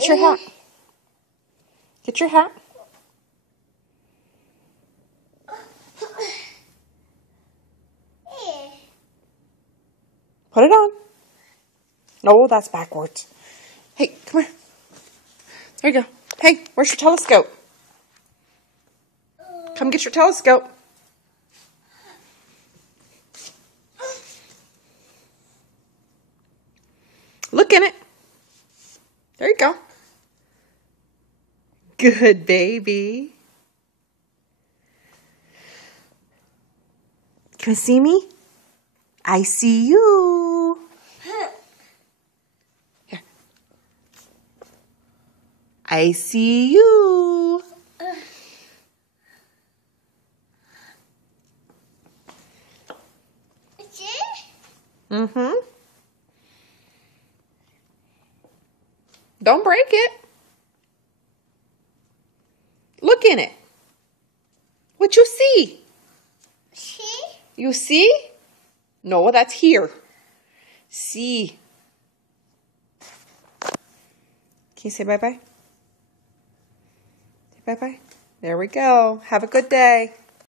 Get your hat. Get your hat. Put it on. No, that's backwards. Hey, come here. There you go. Hey, where's your telescope? Come get your telescope. Look in it. There you go. Good baby. Can you see me? I see you. Here. I see you. Mm-hmm. Don't break it. Look in it. What you see? See? You see? No, that's here. See. Can you say bye-bye? Say bye-bye. There we go. Have a good day.